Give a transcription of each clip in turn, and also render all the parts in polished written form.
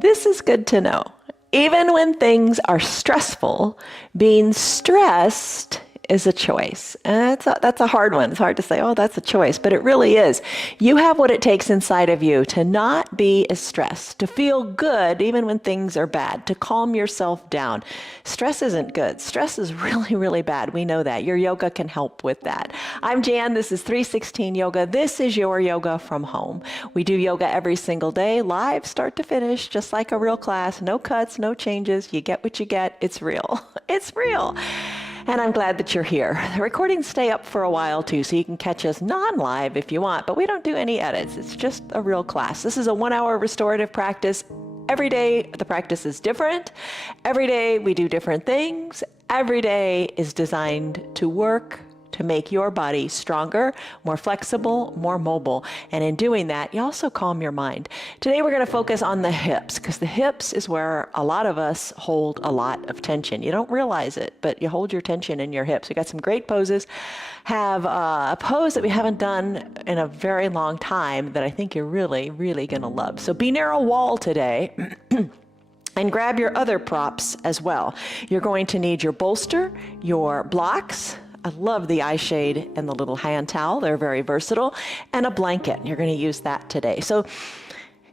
This is good to know. Even when things are stressful, being stressed is a choice. And that's a hard one. It's hard to say, oh, that's a choice, but it really is. You have what it takes inside of you to not be as stressed, to feel good even when things are bad, to calm yourself down. Stress isn't good. Stress is really, really bad. We know that. Your yoga can help with that. I'm Jan. This is 316 Yoga. This is your yoga from home. We do yoga every single day, live, start to finish, just like a real class. No cuts, no changes. You get what you get. It's real. It's real. And I'm glad that you're here. The recordings stay up for a while too, so you can catch us non-live if you want, but we don't do any edits. It's just a real class. This is a 1-hour restorative practice. Every day the practice is different. Every day we do different things. Every day is designed to work to make your body stronger, more flexible, more mobile. And in doing that, you also calm your mind. Today we're going to focus on the hips, because the hips is where a lot of us hold a lot of tension. You don't realize it, but you hold your tension in your hips. We got some great poses. Have a pose that we haven't done in a very long time that I think you're really, really going to love. So be near a wall today. And grab your other props as well. You're going to need your bolster, your blocks. I love the eye shade and the little hand towel. They're very versatile. And a blanket. You're going to use that today. So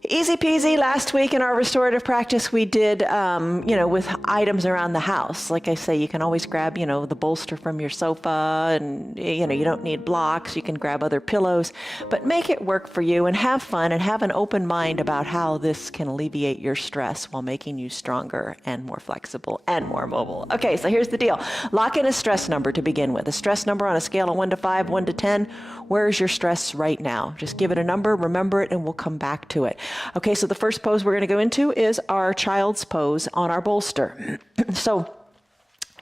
easy peasy. Last week in our restorative practice, we did, with items around the house. Like I say, you can always grab, the bolster from your sofa, and, you don't need blocks. You can grab other pillows, but make it work for you and have fun and have an open mind about how this can alleviate your stress while making you stronger and more flexible and more mobile. Okay, so here's the deal. Lock in a stress number to begin with. A stress number on a scale of 1 to 5, 1 to 10. Where's your stress right now? Just give it a number, remember it, and we'll come back to it. Okay, so the first pose we're going to go into is our child's pose on our bolster. So,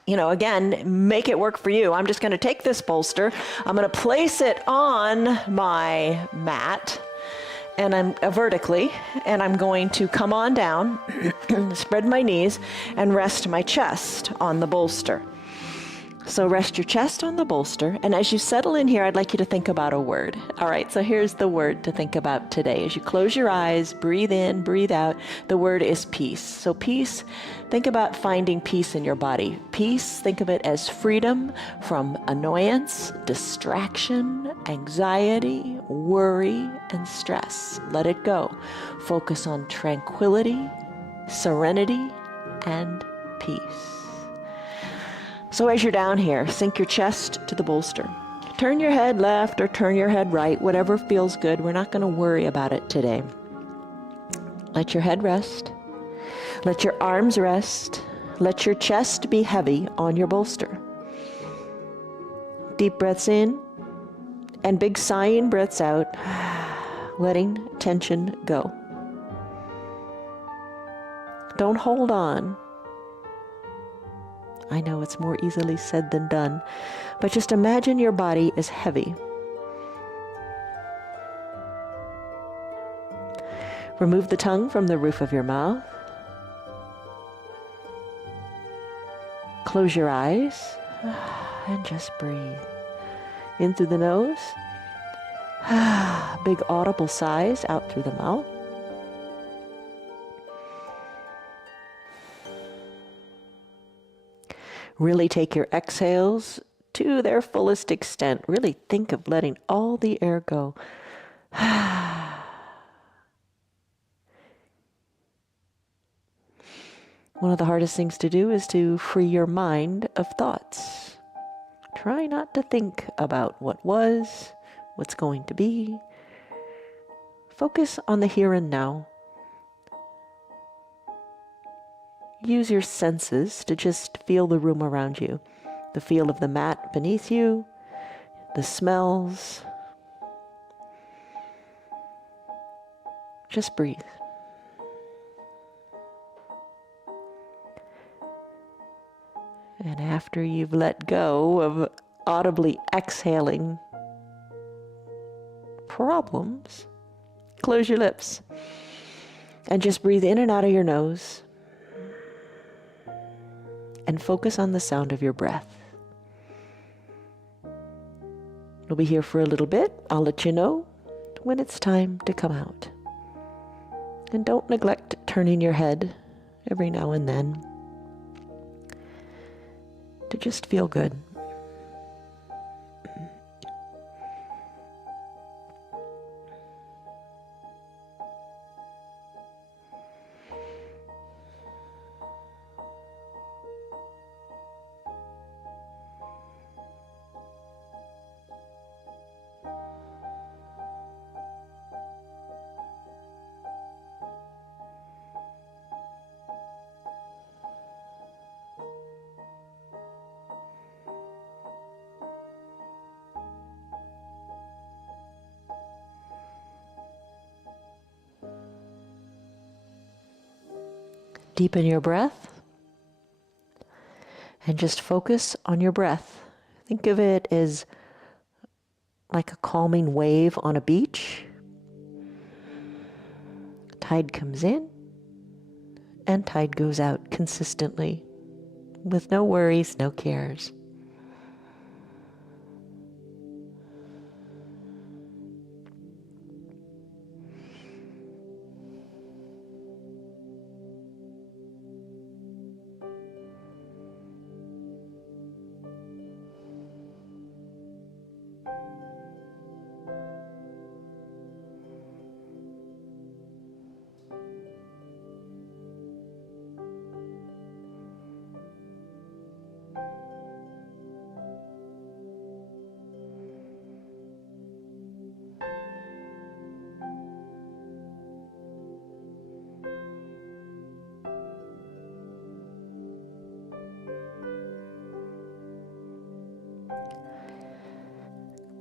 again, make it work for you. I'm just going to take this bolster. I'm going to place it on my mat, and I'm vertically, and I'm going to come on down, spread my knees, and rest my chest on the bolster. So rest your chest on the bolster, and as you settle in here, I'd like you to think about a word. All right, so here's the word to think about today. As you close your eyes, breathe in, breathe out, the word is peace. So peace, think about finding peace in your body. Peace, think of it as freedom from annoyance, distraction, anxiety, worry, and stress. Let it go. Focus on tranquility, serenity, and peace. So as you're down here, sink your chest to the bolster. Turn your head left or turn your head right, whatever feels good. We're not going to worry about it today. Let your head rest. Let your arms rest. Let your chest be heavy on your bolster. Deep breaths in and big sighing breaths out, letting tension go. Don't hold on. I know it's more easily said than done, but just imagine your body is heavy. Remove the tongue from the roof of your mouth. Close your eyes and just breathe. In through the nose. Big audible sighs out through the mouth. Really take your exhales to their fullest extent. Really think of letting all the air go. One of the hardest things to do is to free your mind of thoughts. Try not to think about what was, what's going to be. Focus on the here and now. Use your senses to just feel the room around you. The feel of the mat beneath you, the smells. Just breathe. And after you've let go of audibly exhaling problems, close your lips and just breathe in and out of your nose. And focus on the sound of your breath. We'll be here for a little bit. I'll let you know when it's time to come out. And don't neglect turning your head every now and then to just feel good. Deepen your breath and just focus on your breath. Think of it as like a calming wave on a beach. Tide comes in and tide goes out consistently with no worries, no cares.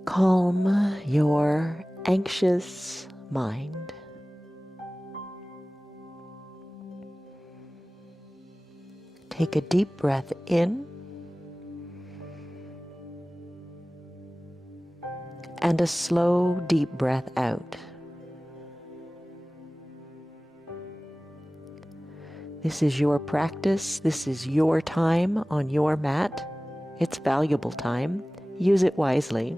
Calm your anxious mind. Take a deep breath in and a slow, deep breath out. This is your practice. This is your time on your mat. It's valuable time. Use it wisely.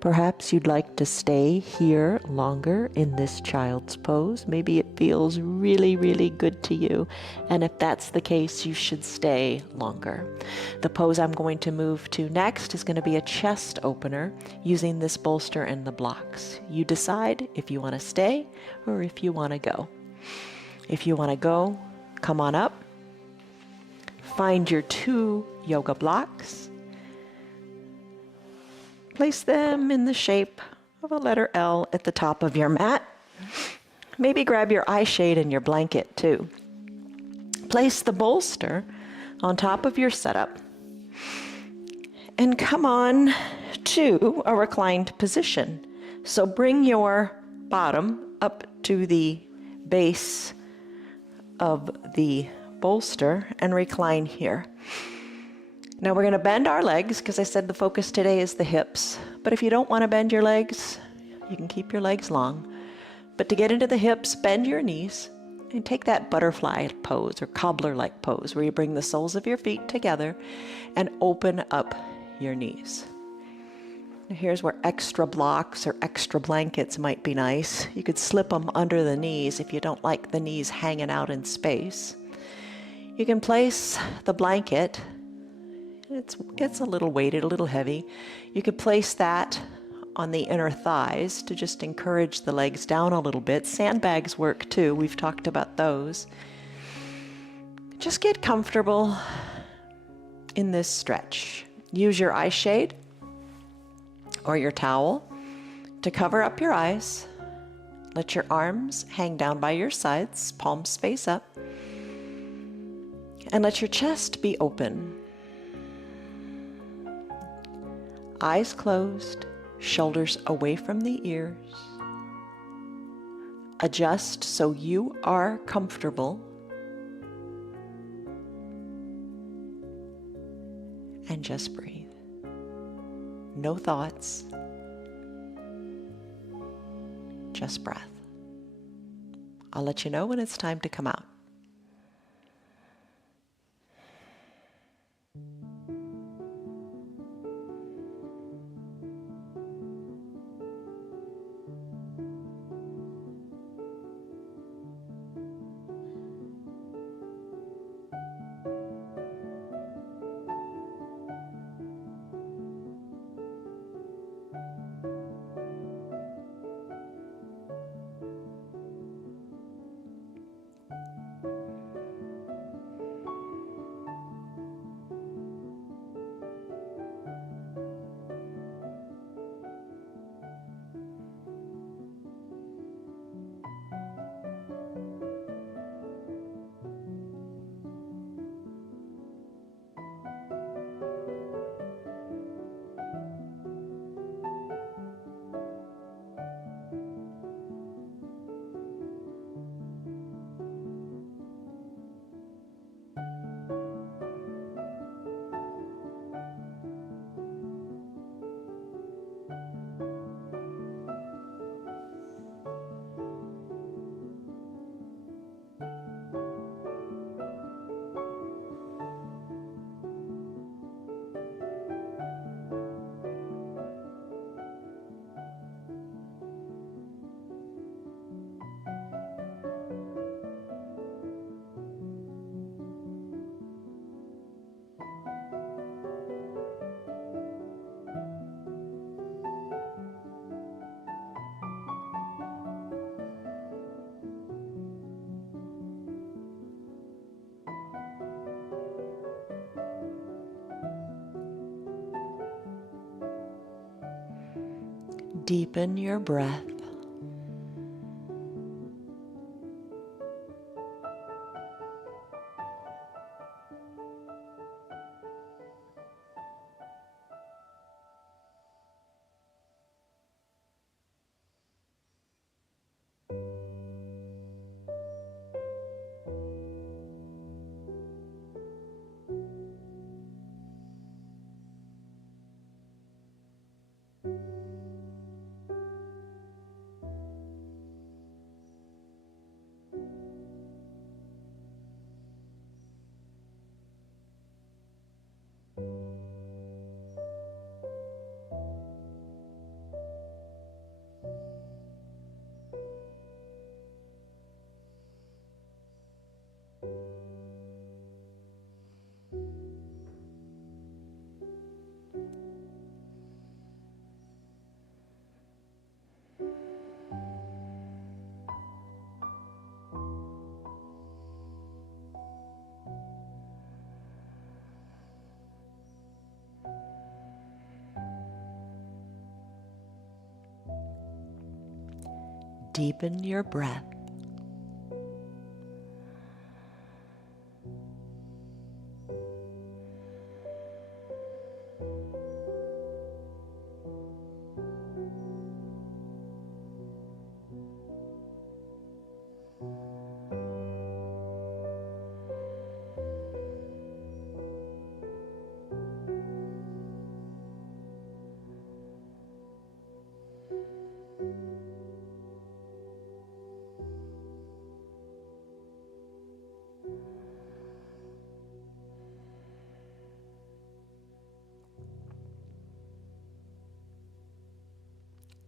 Perhaps you'd like to stay here longer in this child's pose. Maybe it feels really, really good to you. And if that's the case, you should stay longer. The pose I'm going to move to next is going to be a chest opener using this bolster and the blocks. You decide if you want to stay or if you want to go. If you want to go, come on up. Find your 2 yoga blocks. Place them in the shape of a letter L at the top of your mat. Maybe grab your eye shade and your blanket too. Place the bolster on top of your setup and come on to a reclined position. So bring your bottom up to the base of the bolster and recline here. Now we're going to bend our legs because I said the focus today is the hips. But if you don't want to bend your legs, you can keep your legs long. But to get into the hips, bend your knees and take that butterfly pose or cobbler-like pose where you bring the soles of your feet together and open up your knees. Now here's where extra blocks or extra blankets might be nice. You could slip them under the knees if you don't like the knees hanging out in space. You can place the blanket. It gets a little weighted, a little heavy. You could place that on the inner thighs to just encourage the legs down a little bit. Sandbags work too. We've talked about those. Just get comfortable in this stretch. Use your eye shade or your towel to cover up your eyes. Let your arms hang down by your sides, palms face up. And let your chest be open. Eyes closed, shoulders away from the ears. Adjust so you are comfortable. And just breathe. No thoughts. Just breath. I'll let you know when it's time to come out. Deepen your breath. Deepen your breath.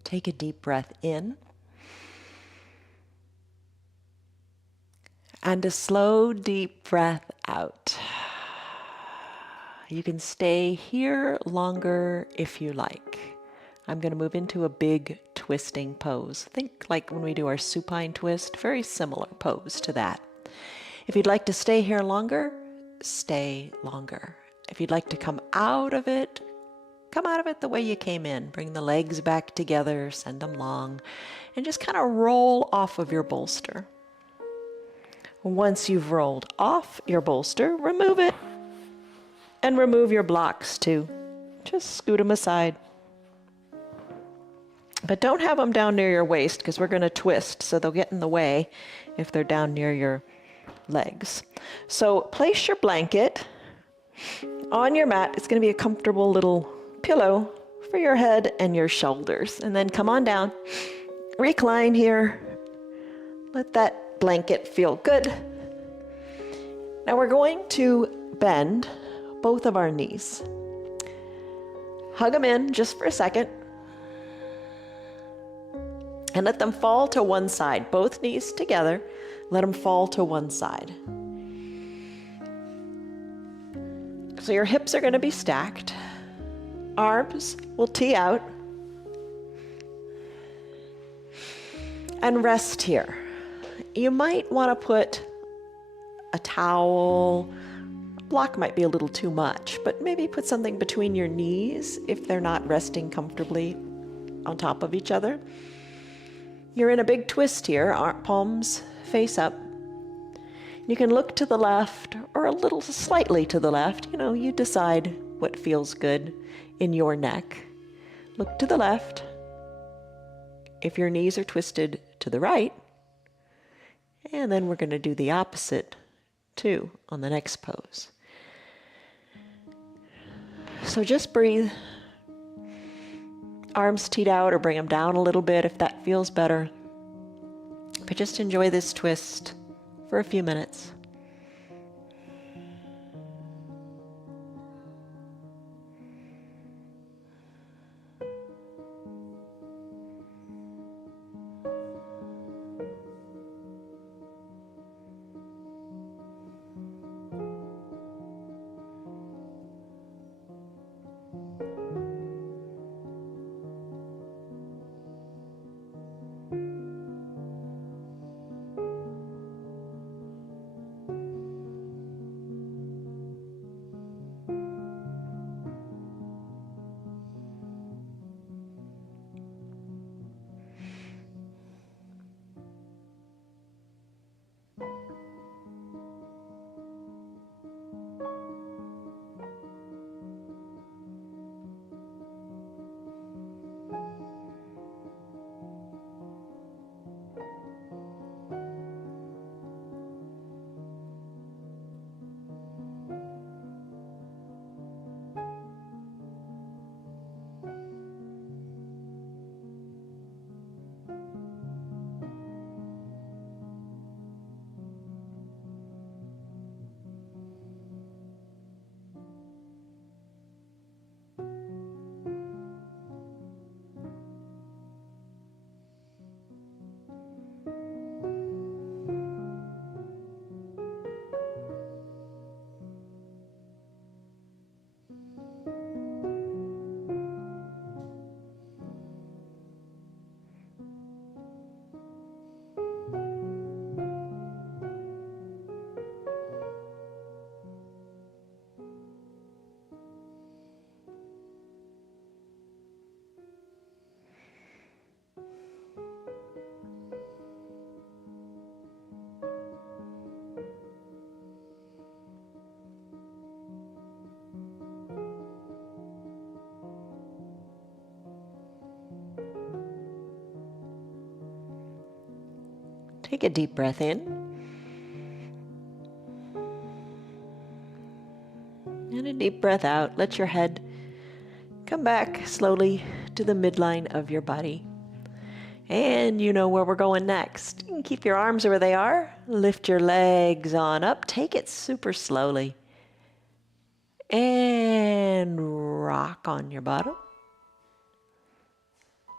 Take a deep breath in and a slow, deep breath out. You can stay here longer if you like. I'm going to move into a big twisting pose. Think like when we do our supine twist, very similar pose to that. If you'd like to stay here longer, stay longer. If you'd like to come out of it the way you came in. Bring the legs back together, send them long, and just kind of roll off of your bolster. Once you've rolled off your bolster, remove it and remove your blocks too. Just scoot them aside. But don't have them down near your waist because we're going to twist, so they'll get in the way if they're down near your legs. So place your blanket on your mat. It's going to be a comfortable little pillow for your head and your shoulders. And then come on down, recline here, let that blanket feel good. Now we're going to bend both of our knees. Hug them in just for a second and let them fall to one side. Both knees together, let them fall to one side. So your hips are going to be stacked. Arms will tee out. And rest here. You might want to put a towel. A block might be a little too much, but maybe put something between your knees if they're not resting comfortably on top of each other. You're in a big twist here, palms face up. You can look to the left or a little slightly to the left. You decide what feels good in your neck. Look to the left. If your knees are twisted, to the right. And then we're going to do the opposite too on the next pose. So just breathe. Arms teed out or bring them down a little bit if that feels better. But just enjoy this twist for a few minutes. Take a deep breath in. And a deep breath out. Let your head come back slowly to the midline of your body. And you know where we're going next. You can keep your arms where they are. Lift your legs on up. Take it super slowly. And rock on your bottom.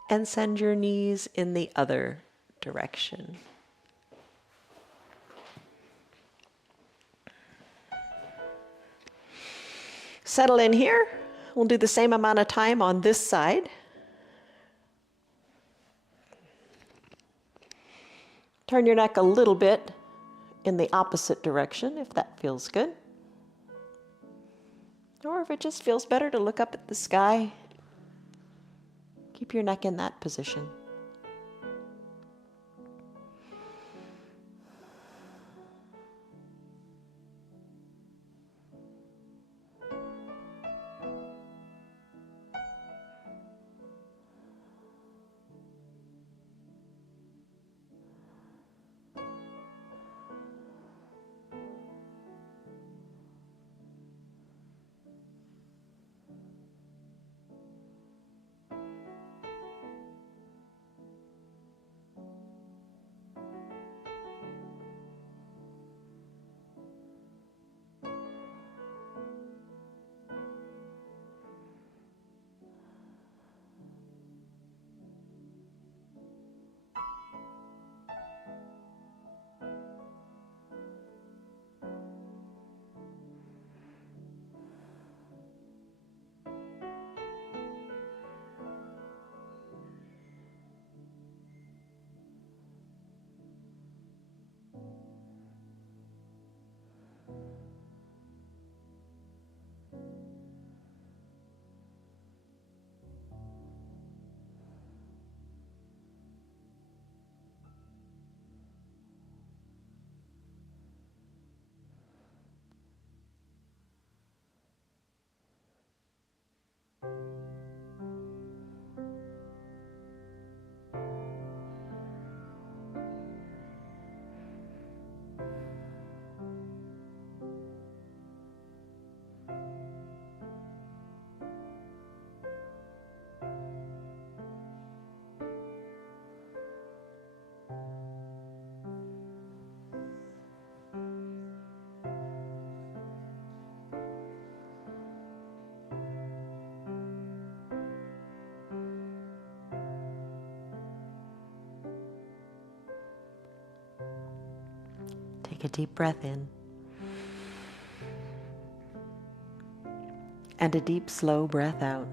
And send your knees in the other direction. Settle in here. We'll do the same amount of time on this side. Turn your neck a little bit in the opposite direction if that feels good. Or if it just feels better to look up at the sky, keep your neck in that position. Take a deep breath in. And a deep, slow breath out.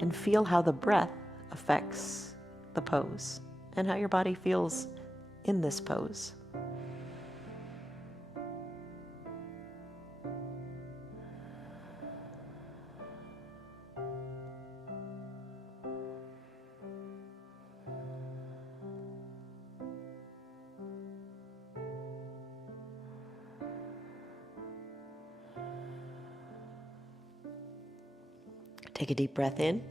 And feel how the breath affects the pose and how your body feels in this pose. Take a deep breath in.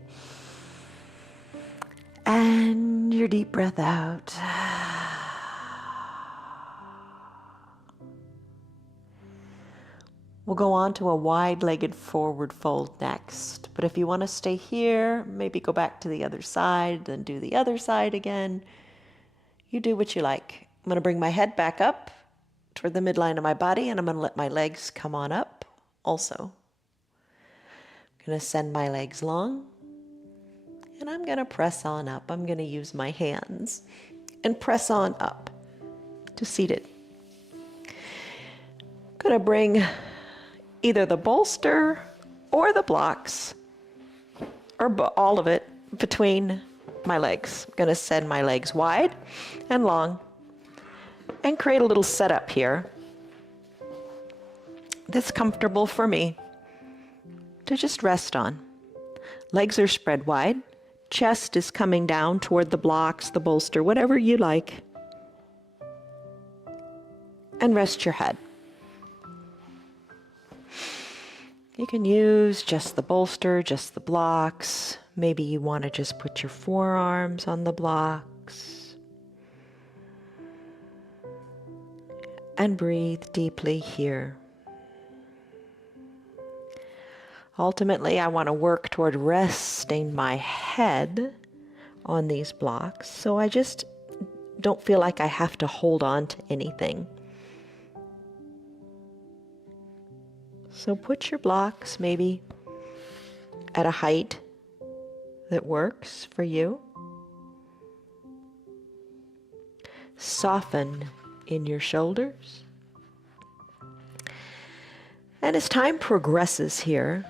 And your deep breath out. We'll go on to a wide-legged forward fold next. But if you want to stay here, maybe go back to the other side, then do the other side again. You do what you like. I'm going to bring my head back up toward the midline of my body, and I'm going to let my legs come on up also. I'm going to send my legs long, and I'm going to press on up. I'm going to use my hands and press on up to seated. I'm going to bring either the bolster or the blocks, or all of it, between my legs. I'm going to send my legs wide and long and create a little setup here that's comfortable for me to just rest on. Legs are spread wide. Chest is coming down toward the blocks, the bolster, whatever you like. And rest your head. You can use just the bolster, just the blocks. Maybe you want to just put your forearms on the blocks and breathe deeply here. Ultimately, I want to work toward resting my head on these blocks, so I just don't feel like I have to hold on to anything. So put your blocks maybe at a height that works for you. Soften in your shoulders. And as time progresses here,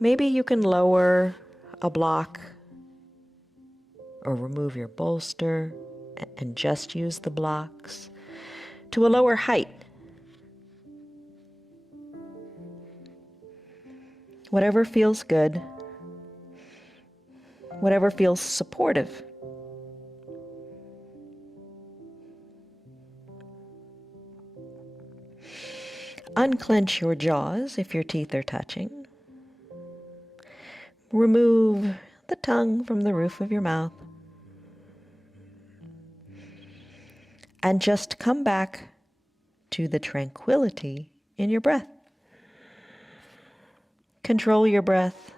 maybe you can lower a block or remove your bolster and just use the blocks to a lower height. Whatever feels good, whatever feels supportive. Unclench your jaws if your teeth are touching. Remove the tongue from the roof of your mouth. And just come back to the tranquility in your breath. Control your breath.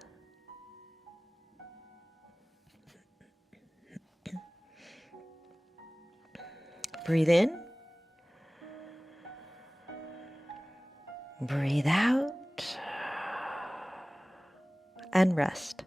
Breathe in. Breathe out. And rest.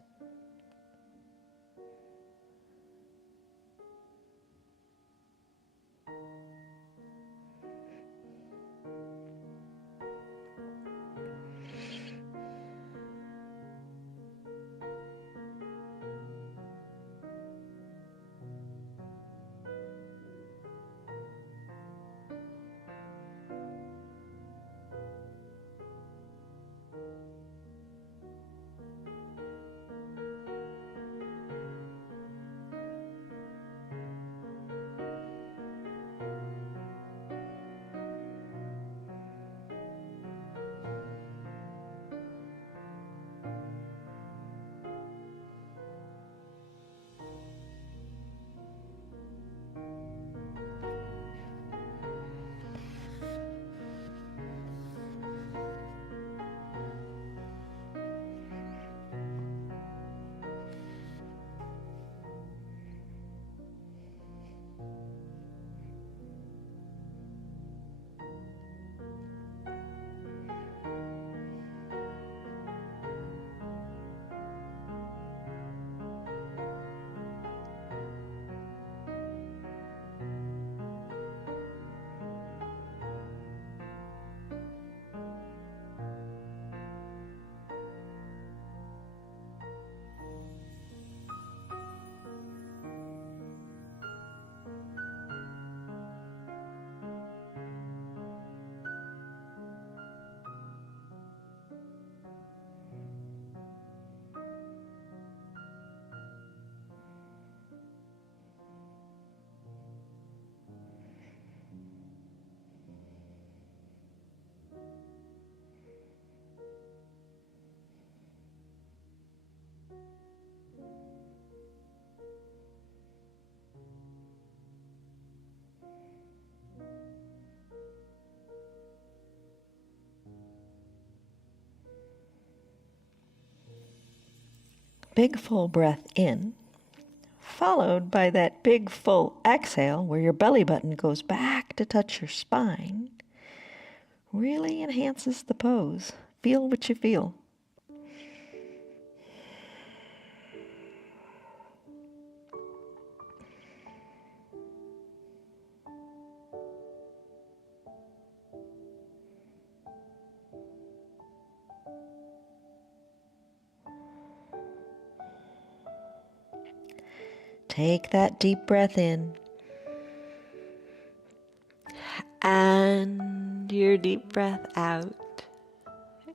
Big full breath in, followed by that big full exhale where your belly button goes back to touch your spine, really enhances the pose. Feel what you feel. Take that deep breath in and your deep breath out,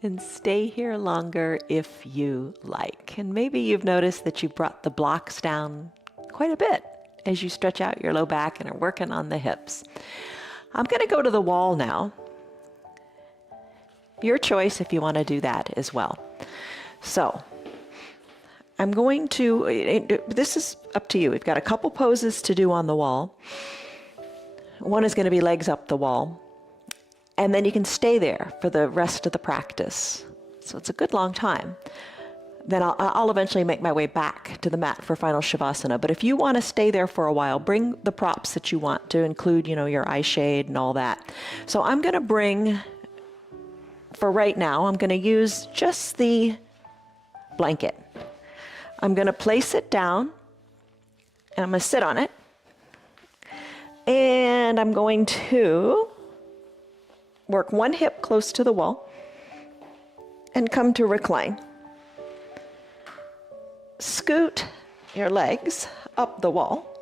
and stay here longer if you like. And maybe you've noticed that you brought the blocks down quite a bit as you stretch out your low back and are working on the hips. I'm going to go to the wall now. Your choice if you want to do that as well. So I'm going to, this is up to you. We've got a couple poses to do on the wall. One is going to be legs up the wall. And then you can stay there for the rest of the practice. So it's a good long time. Then I'll eventually make my way back to the mat for final Shavasana. But if you want to stay there for a while, bring the props that you want to include, your eye shade and all that. So I'm going to bring, for right now, I'm going to use just the blanket. I'm going to place it down, and I'm going to sit on it. And I'm going to work one hip close to the wall and come to recline. Scoot your legs up the wall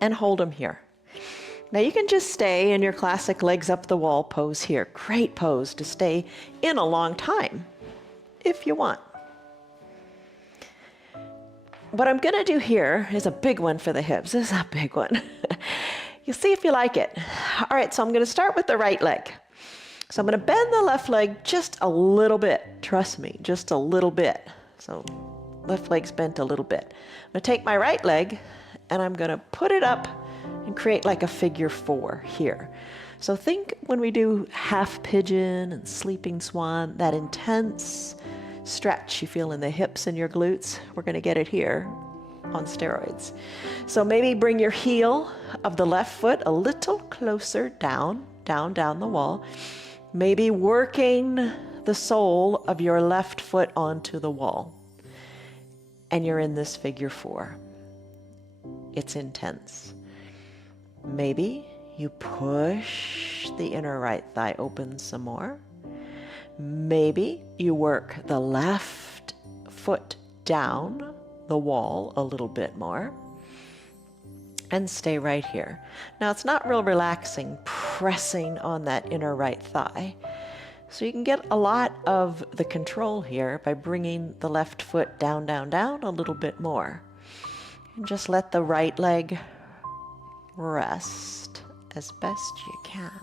and hold them here. Now you can just stay in your classic legs up the wall pose here. Great pose to stay in a long time if you want. What I'm going to do here is a big one for the hips. This is a big one. You'll see if you like it. All right, so I'm going to start with the right leg. So I'm going to bend the left leg just a little bit. Trust me, just a little bit. So left leg's bent a little bit. I'm going to take my right leg and I'm going to put it up and create like a figure 4 here. So think when we do half pigeon and sleeping swan, that intense stretch you feel in the hips and your glutes, we're going to get it here on steroids. So maybe bring your heel of the left foot a little closer down the wall. Maybe working the sole of your left foot onto the wall. And you're in this figure 4. It's intense. Maybe you push the inner right thigh open some more. Maybe you work the left foot down the wall a little bit more and stay right here. Now it's not real relaxing pressing on that inner right thigh. So you can get a lot of the control here by bringing the left foot down a little bit more. And just let the right leg rest as best you can.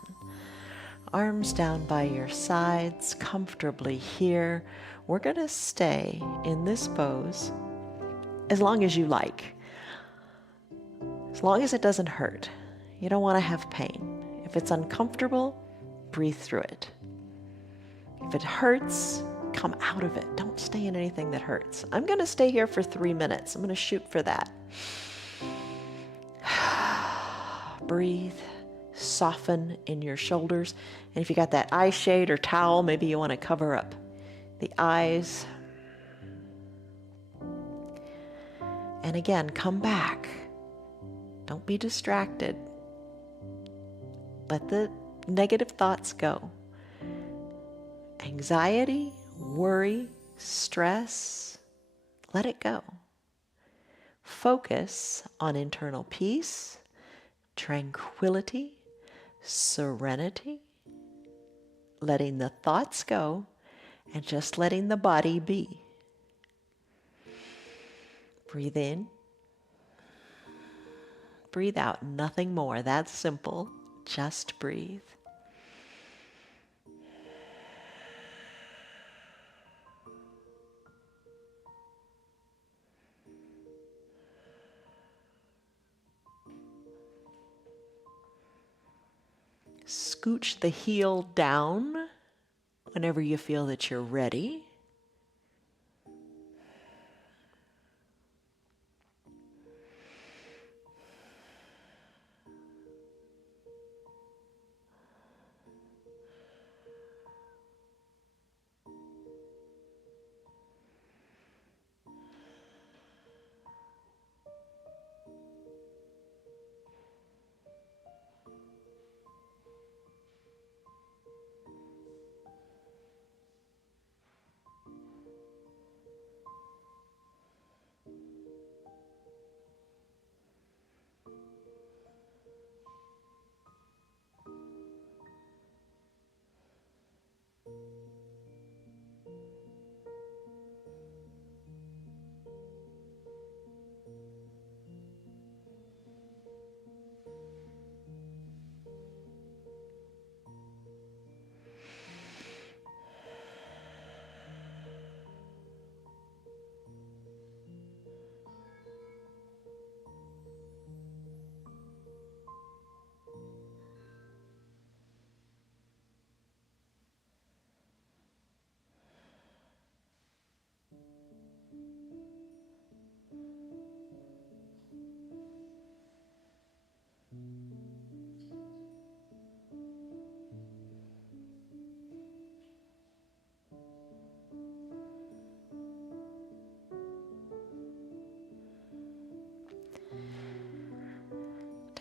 Arms down by your sides, comfortably here. We're going to stay in this pose as long as you like. As long as it doesn't hurt. You don't want to have pain. If it's uncomfortable, breathe through it. If it hurts, come out of it. Don't stay in anything that hurts. I'm going to stay here for 3 minutes. I'm going to shoot for that. Breathe. Soften in your shoulders. And if you got that eye shade or towel, maybe you want to cover up the eyes. And again, come back. Don't be distracted. Let the negative thoughts go. Anxiety, worry, stress, let it go. Focus on internal peace, tranquility, serenity, letting the thoughts go and just letting the body be. Breathe in. Breathe out. Nothing more. That's simple. Just breathe. Scooch the heel down whenever you feel that you're ready.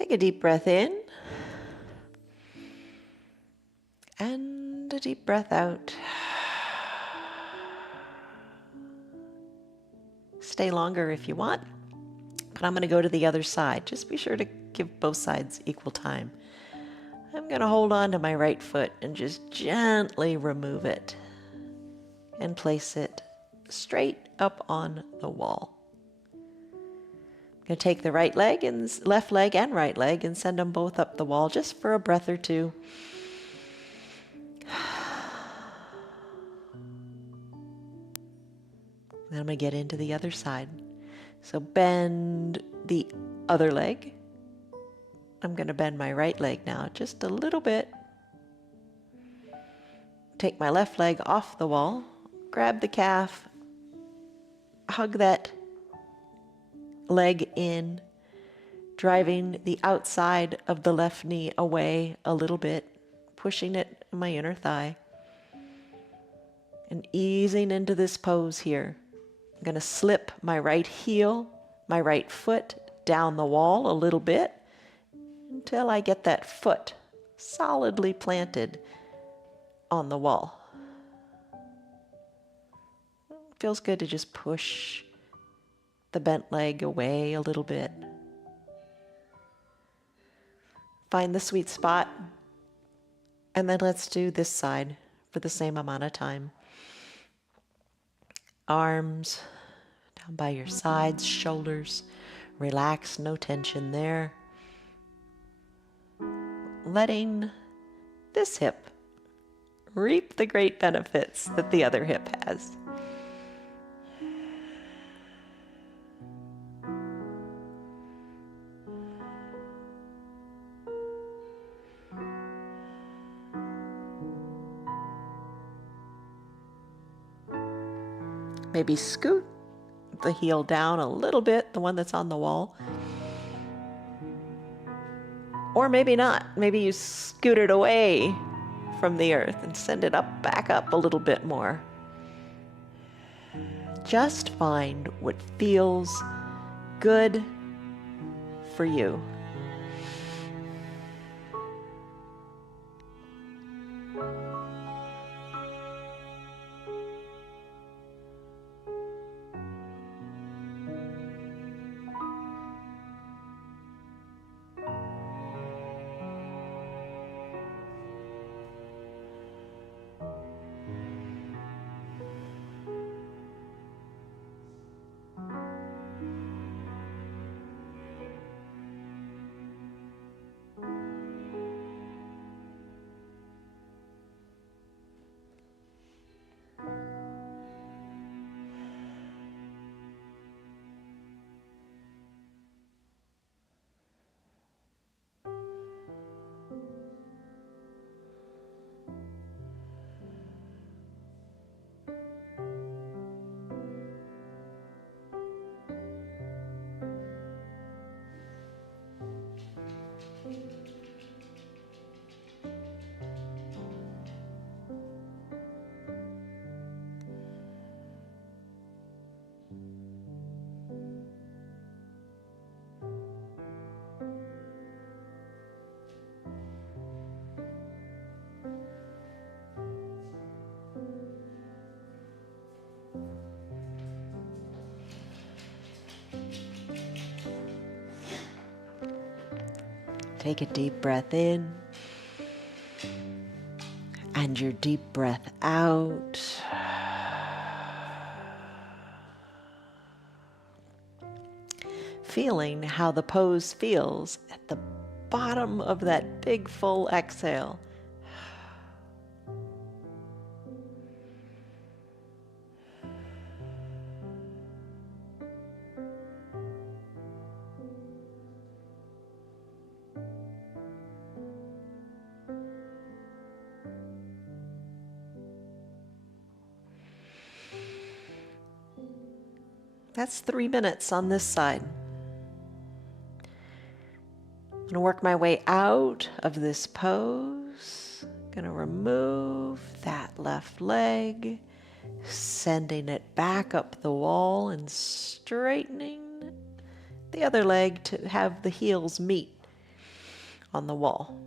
Take a deep breath in and a deep breath out. Stay longer if you want, but I'm going to go to the other side. Just be sure to give both sides equal time. I'm going to hold on to my right foot and just gently remove it and place it straight up on the wall. I'm going to take the right leg and left leg and right leg and send them both up the wall just for a breath or two. Then I'm going to get into the other side. So bend the other leg. I'm going to bend my right leg now just a little bit. Take my left leg off the wall, grab the calf, hug that leg in, driving the outside of the left knee away a little bit, pushing it in my inner thigh, and easing into this pose here. I'm going to slip my right heel, my right foot down the wall a little bit until I get that foot solidly planted on the wall. It feels good to just push the bent leg away a little bit. Find the sweet spot, and then let's do this side for the same amount of time. Arms down by your sides, shoulders, relax, no tension there. Letting this hip reap the great benefits that the other hip has. Maybe scoot the heel down a little bit, the one that's on the wall. Or maybe not. Maybe you scoot it away from the earth and send it back up a little bit more. Just find what feels good for you. Take a deep breath in and your deep breath out. Feeling how the pose feels at the bottom of that big full exhale. That's 3 minutes on this side. I'm going to work my way out of this pose. Going to remove that left leg, sending it back up the wall and straightening the other leg to have the heels meet. on the wall.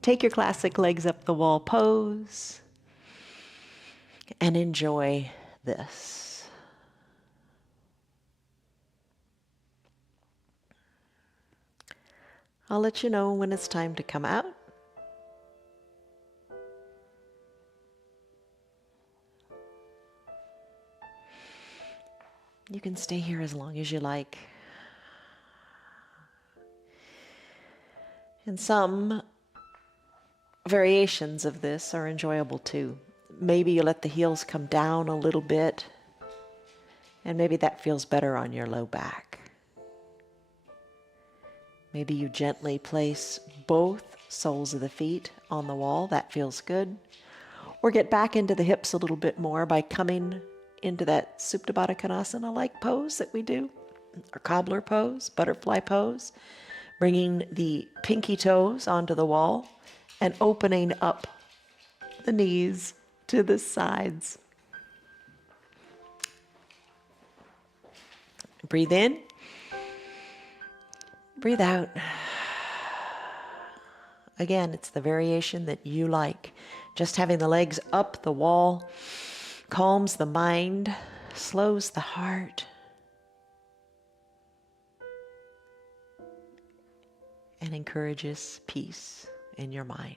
Take your classic legs up the wall pose and enjoy this. I'll let you know when it's time to come out. You can stay here as long as you like. And some variations of this are enjoyable too. Maybe you let the heels come down a little bit, and maybe that feels better on your low back. Maybe you gently place both soles of the feet on the wall. That feels good. Or get back into the hips a little bit more by coming into that Supta Baddha Konasana-like pose that we do, or cobbler pose, butterfly pose, bringing the pinky toes onto the wall and opening up the knees to the sides. Breathe in, breathe out. Again, it's the variation that you like. Just having the legs up the wall calms the mind, slows the heart, and encourages peace in your mind.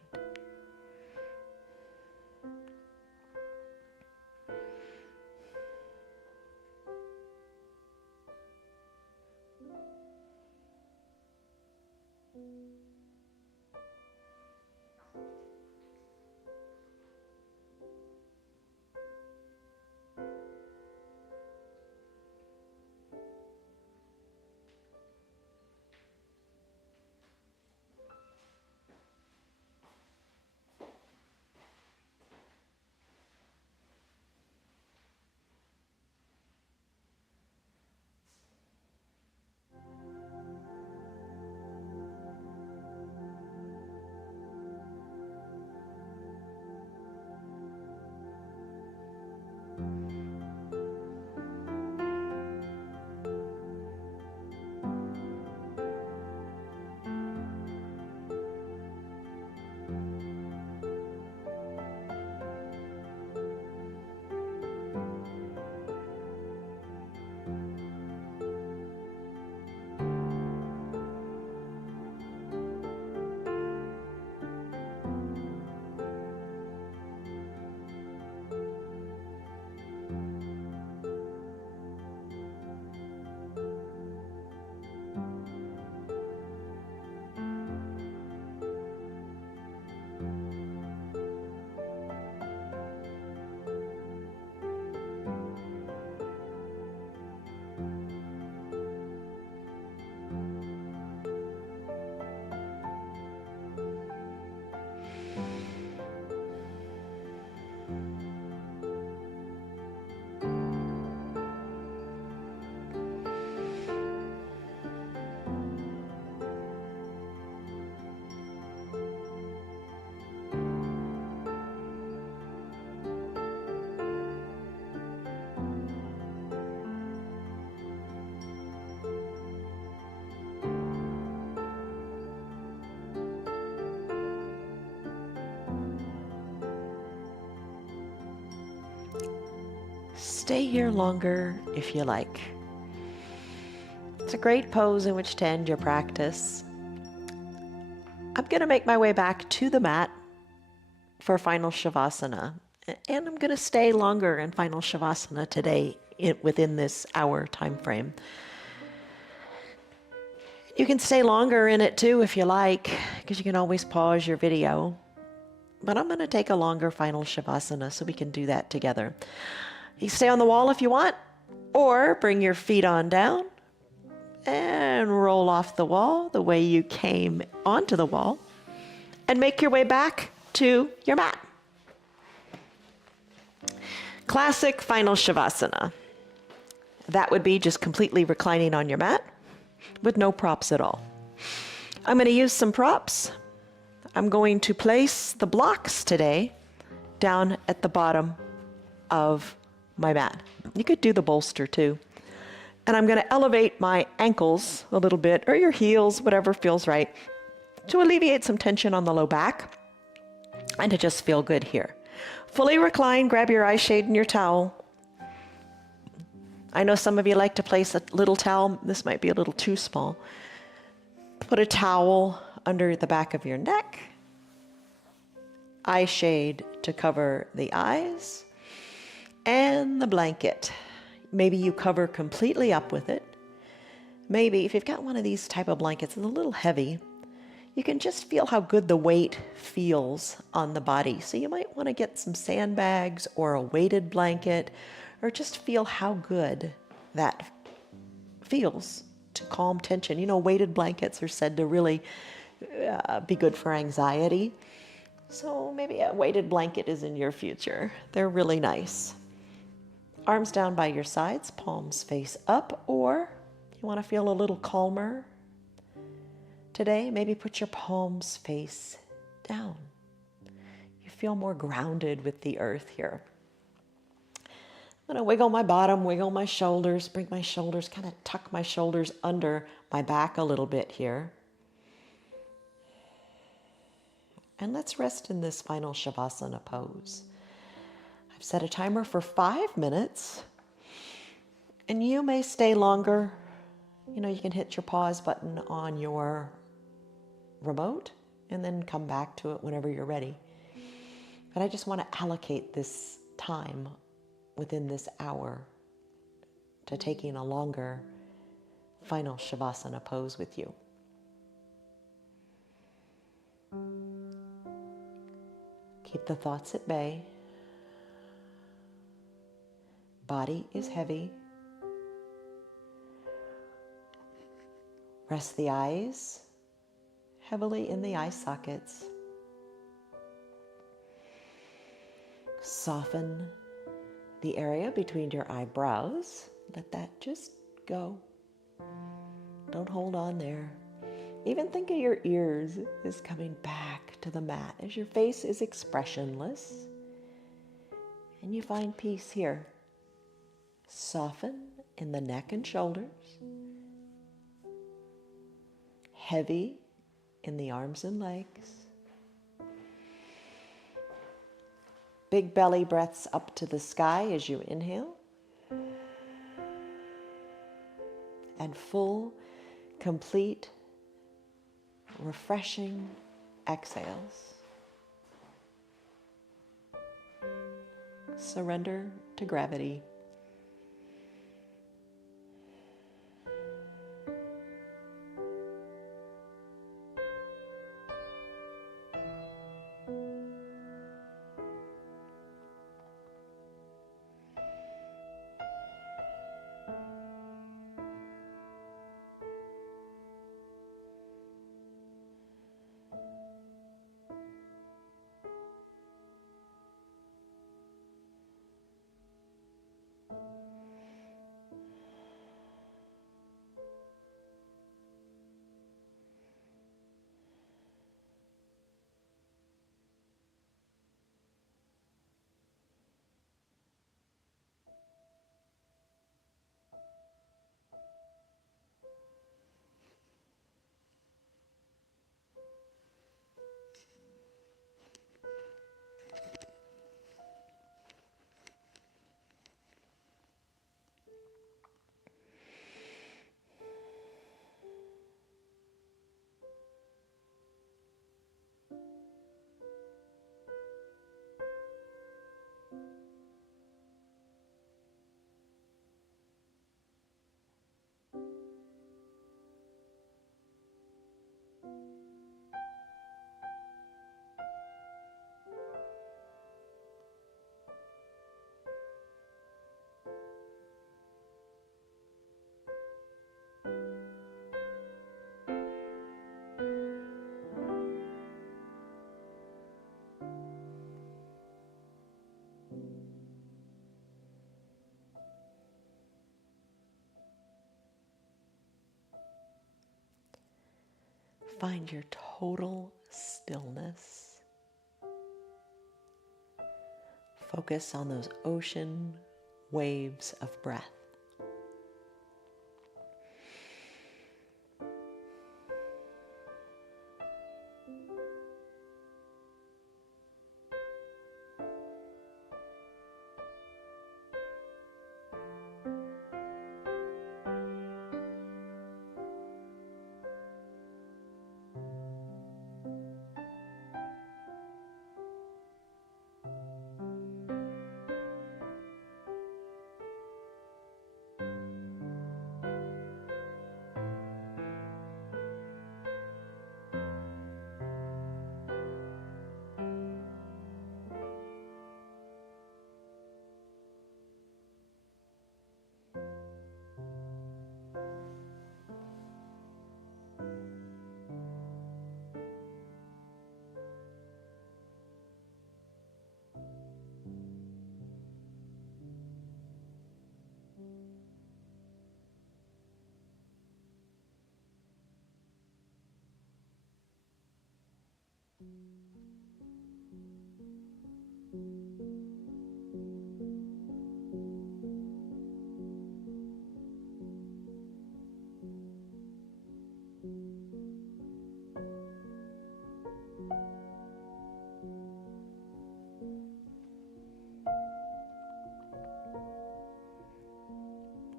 Stay here longer if you like. It's a great pose in which to end your practice. I'm going to make my way back to the mat for final Shavasana. And I'm going to stay longer in final Shavasana today within this hour time frame. You can stay longer in it too if you like, because you can always pause your video. But I'm going to take a longer final Shavasana so we can do that together. You stay on the wall if you want, or bring your feet on down and roll off the wall the way you came onto the wall and make your way back to your mat. Classic final Shavasana. That would be just completely reclining on your mat with no props at all. I'm going to use some props. I'm going to place the blocks today down at the bottom of my mat. You could do the bolster too. And I'm going to elevate my ankles a little bit, or your heels, whatever feels right, to alleviate some tension on the low back and to just feel good here. Fully recline, grab your eye shade and your towel. I know some of you like to place a little towel. This might be a little too small. Put a towel under the back of your neck. Eye shade to cover the eyes. And the blanket. Maybe you cover completely up with it. Maybe if you've got one of these type of blankets, it's a little heavy, you can just feel how good the weight feels on the body. So you might want to get some sandbags or a weighted blanket, or just feel how good that feels to calm tension. You know, weighted blankets are said to really be good for anxiety. So maybe a weighted blanket is in your future. They're really nice. Arms down by your sides, palms face up, or you want to feel a little calmer today, maybe put your palms face down. You feel more grounded with the earth here. I'm going to wiggle my bottom, wiggle my shoulders, bring my shoulders, kind of tuck my shoulders under my back a little bit here. And let's rest in this final Shavasana pose. I've set a timer for 5 minutes, and you may stay longer. You know, you can hit your pause button on your remote and then come back to it whenever you're ready. But I just want to allocate this time within this hour to taking a longer final Shavasana pose with you. Keep the thoughts at bay. Body is heavy. Rest the eyes heavily in the eye sockets. Soften the area between your eyebrows. Let that just go. Don't hold on there. Even think of your ears as coming back to the mat as your face is expressionless. And you find peace here. Soften in the neck and shoulders. Heavy in the arms and legs. Big belly breaths up to the sky as you inhale. And full, complete, refreshing exhales. Surrender to gravity. Find your total stillness. Focus on those ocean waves of breath.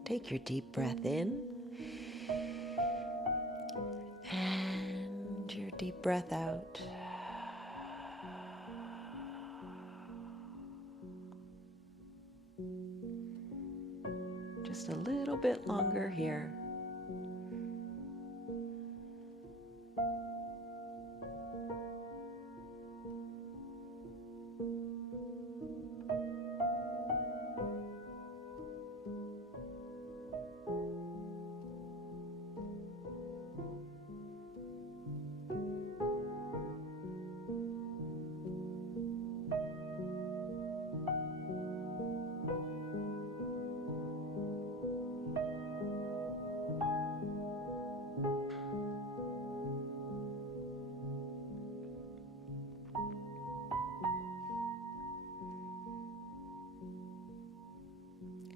Take your deep breath in and your deep breath out. Just a little bit longer here.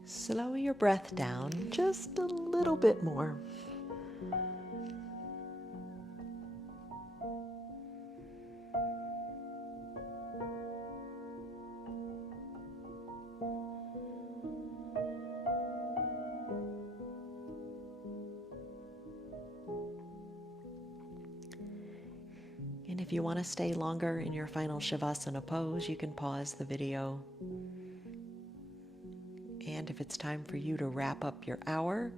Slow your breath down just a little bit more. And if you want to stay longer in your final Shavasana pose, you can pause the video. And if it's time for you to wrap up your hour,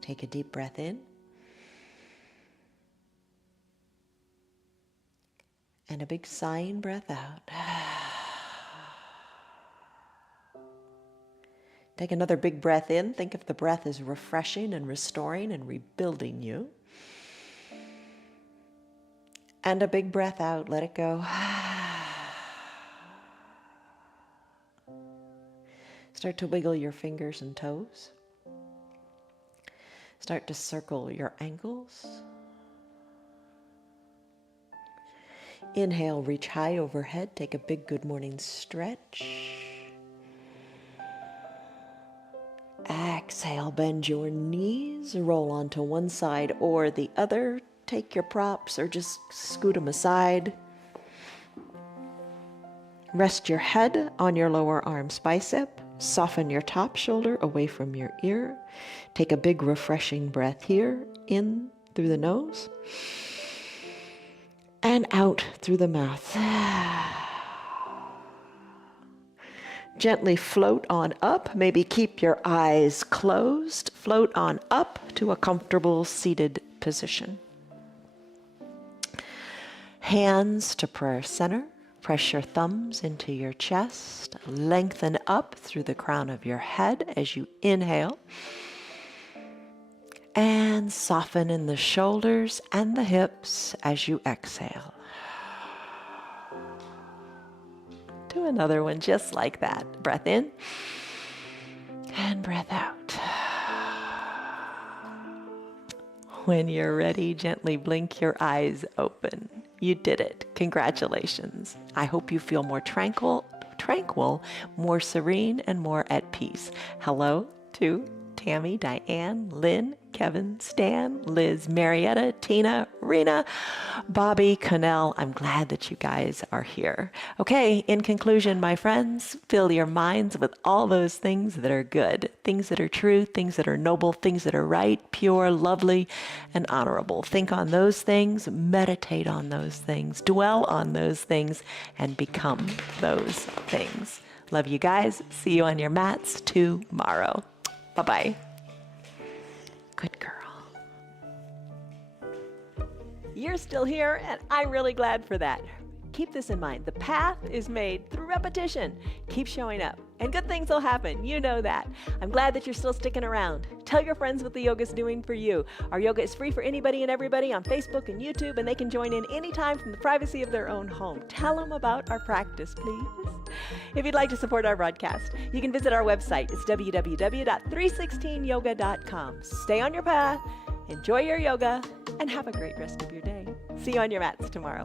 take a deep breath in. And a big sighing breath out. Take another big breath in. Think if the breath is refreshing and restoring and rebuilding you. And a big breath out. Let it go. Start to wiggle your fingers and toes. Start to circle your ankles. Inhale, reach high overhead. Take a big good morning stretch. Exhale, bend your knees. Roll onto one side or the other. Take your props or just scoot them aside. Rest your head on your lower arm's bicep. Soften your top shoulder away from your ear. Take a big refreshing breath here, in through the nose, and out through the mouth. Gently float on up. Maybe keep your eyes closed. Float on up to a comfortable seated position. Hands to prayer center. Press your thumbs into your chest. Lengthen up through the crown of your head as you inhale. And soften in the shoulders and the hips as you exhale. Do another one just like that. Breath in and breath out. When you're ready, gently blink your eyes open. You did it. Congratulations. I hope you feel more tranquil, more serene, and more at peace. Hello to Tammy, Diane, Lynn, Kevin, Stan, Liz, Marietta, Tina, Rena, Bobby, Connell. I'm glad that you guys are here. Okay, in conclusion, my friends, fill your minds with all those things that are good, things that are true, things that are noble, things that are right, pure, lovely, and honorable. Think on those things, meditate on those things, dwell on those things, and become those things. Love you guys. See you on your mats tomorrow. Bye-bye. Good girl. You're still here, and I'm really glad for that. Keep this in mind. The path is made through repetition. Keep showing up, and good things will happen. You know that. I'm glad that you're still sticking around. Tell your friends what the yoga's doing for you. Our yoga is free for anybody and everybody on Facebook and YouTube, and they can join in anytime from the privacy of their own home. Tell them about our practice, please. If you'd like to support our broadcast, you can visit our website. It's www.316yoga.com. Stay on your path, enjoy your yoga, and have a great rest of your day. See you on your mats tomorrow.